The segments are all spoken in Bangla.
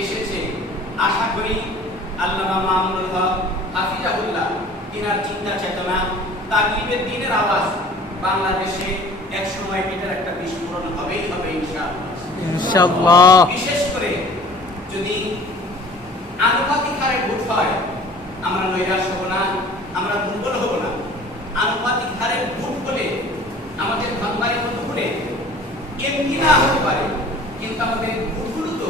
এসেছে। আশা করি আল্লামা মামুনুল হক হাফিজাহুল্লাহ তিনার চিন্তা চেতনা দিনের আওয়াজ বাংলাদেশে এক সময় এটার একটা বিস্ফোরণ হবেই হবে ইনশাআল্লাহ। বিশেষ করে যদি আনুপাতিক হারে ভোট হয় আমরা নৈরাশ হব না আমরা দুর্বল হব না। আনুপাতিক হারে ভোট হলে আমাদের ধনবাড়ি মতো করে এমপি না হতে পারে কিন্তু আমাদের ভোটগুলো তো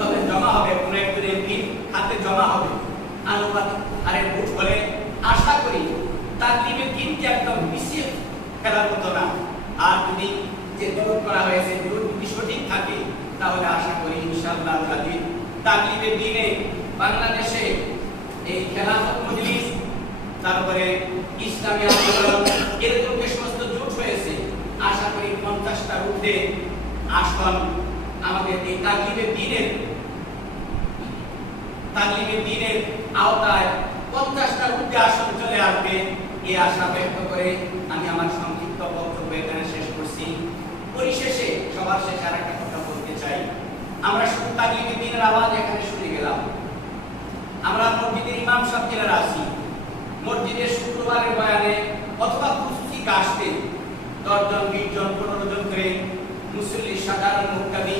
কি জমা হবে? কোন একজন এমপি হাতে জমা হবে। আনুপাতিক হারে ভোট হলে আশা করি তার লিবে কিন্তু একদম মিশিয়ে ফেলার মতো না। আর যদি যে দূর করা হয়েছে দূর যদি সঠিক থাকে, তাহলে আশা করি ইনশাআল্লাহ কাদির তাকলিমের দিনে বাংলাদেশে এই খেলাফত মজলিস তারপরে ইসলামী আন্দোলন, এরকম যে সমস্ত জোট হয়েছে, আশা করি পঞ্চাশটার ঊর্ধ্বে আসন আমাদের এই তাকলিমের দিনের তালিমের দিনের আওতায় পঞ্চাশটার ঊর্ধ্বে আসন চলে আসবে। এই আশা ব্যক্ত করে আমি আমার সংক্ষিপ্ত বক্তব্য এখানে শেষ করছি। পরিশেষে, সবার শেষে আর একটা কথা বলতে চাই। আমরা শুধু তালিমের দিনের আওয়াজ এখানে শুনে গেলাম। আমরা মসজিদের ইমাম সাহেব যারা আছি। মসজিদের শুক্রবারের বয়ানে অথবা কুস্তি কাশতে দশজন বিশ জন পনেরো জন করে মুসল্লি, সাধারণ মুক্তাদি,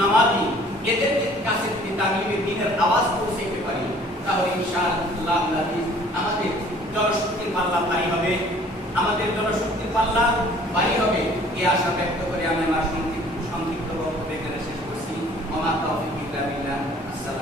নামাজি, এদের কাছে যদি তালিমের দিনের আওয়াজ তাহলে ইনশাআল্লাহ আল্লাহ আমাদের জনশক্তির পাল্লা ভারী হবে। আমাদের জনশক্তির পাল্লা ভারী হবে। এ আশা ব্যক্ত